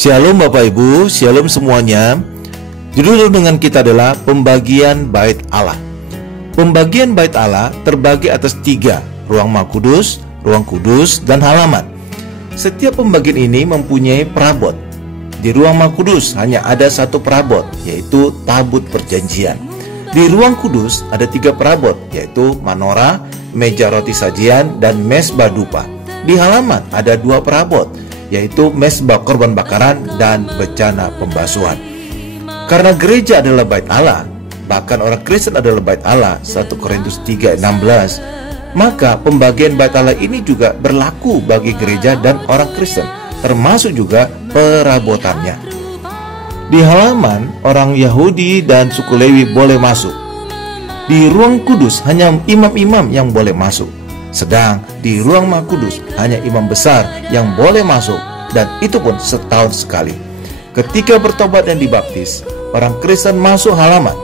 Shalom Bapak Ibu, Shalom semuanya. Judul dengan kita adalah Pembagian Bait Allah. Pembagian Bait Allah terbagi atas 3, ruang Maha Kudus, ruang kudus, dan halaman. Setiap pembagian ini mempunyai perabot. Di ruang Maha Kudus hanya ada 1 perabot, yaitu tabut perjanjian. Di ruang kudus ada 3 perabot, yaitu menorah, meja roti sajian, dan mezbah dupa. Di halaman ada 2 perabot, yaitu mezbah korban bakaran dan bejana pembasuhan. Karena gereja adalah bait Allah, bahkan orang Kristen adalah bait Allah, 1 Korintus 3:16, maka pembagian bait Allah ini juga berlaku bagi gereja dan orang Kristen, termasuk juga perabotannya. Di halaman, orang Yahudi dan suku Lewi boleh masuk. Di ruang kudus hanya imam-imam yang boleh masuk. Sedang di ruang Maha Kudus hanya imam besar yang boleh masuk, dan itu pun setahun sekali. Ketika bertobat dan dibaptis, orang Kristen masuk halaman.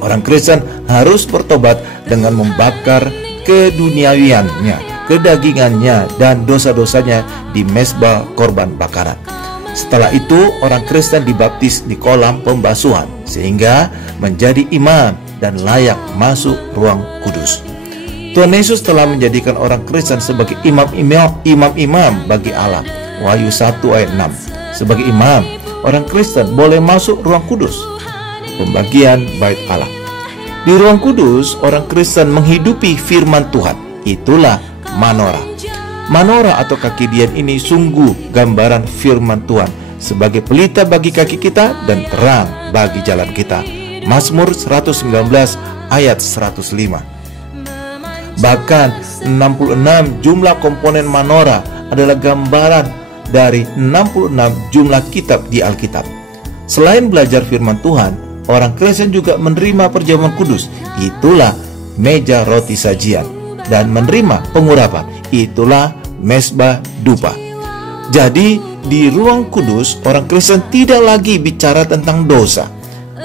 Orang Kristen harus bertobat dengan membakar keduniawiannya, kedagingannya, dan dosa-dosanya di mezbah korban bakaran. Setelah itu, orang Kristen dibaptis di kolam pembasuhan sehingga menjadi imam dan layak masuk ruang kudus. Tuhan Yesus telah menjadikan orang Kristen sebagai imam-imam bagi Allah. Wahyu 1 ayat 6. Sebagai imam, orang Kristen boleh masuk ruang kudus. Pembagian bait Allah. Di ruang kudus, orang Kristen menghidupi firman Tuhan. Itulah menorah. Menorah atau kaki dian ini sungguh gambaran firman Tuhan sebagai pelita bagi kaki kita dan terang bagi jalan kita. Mazmur 119 ayat 105. Bahkan 66 jumlah komponen menorah adalah gambaran dari 66 jumlah kitab di Alkitab. Selain belajar firman Tuhan, orang Kristen juga menerima perjamuan kudus. Itulah meja roti sajian. Dan menerima pengurapan. Itulah mezbah dupa. Jadi di ruang kudus, orang Kristen tidak lagi bicara tentang dosa,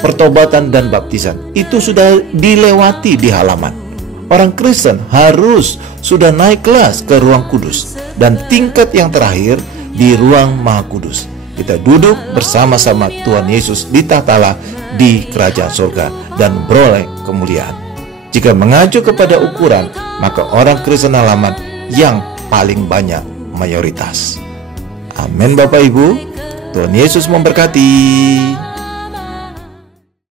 pertobatan dan baptisan. Itu sudah dilewati di halaman. Orang Kristen harus sudah naik kelas ke ruang kudus, dan tingkat yang terakhir di ruang Maha Kudus. Kita duduk bersama-sama Tuhan Yesus di tahta Allah di kerajaan surga dan beroleh kemuliaan. Jika mengacu kepada ukuran, maka orang Kristen halaman yang paling banyak mayoritas. Amin Bapak Ibu. Tuhan Yesus memberkati.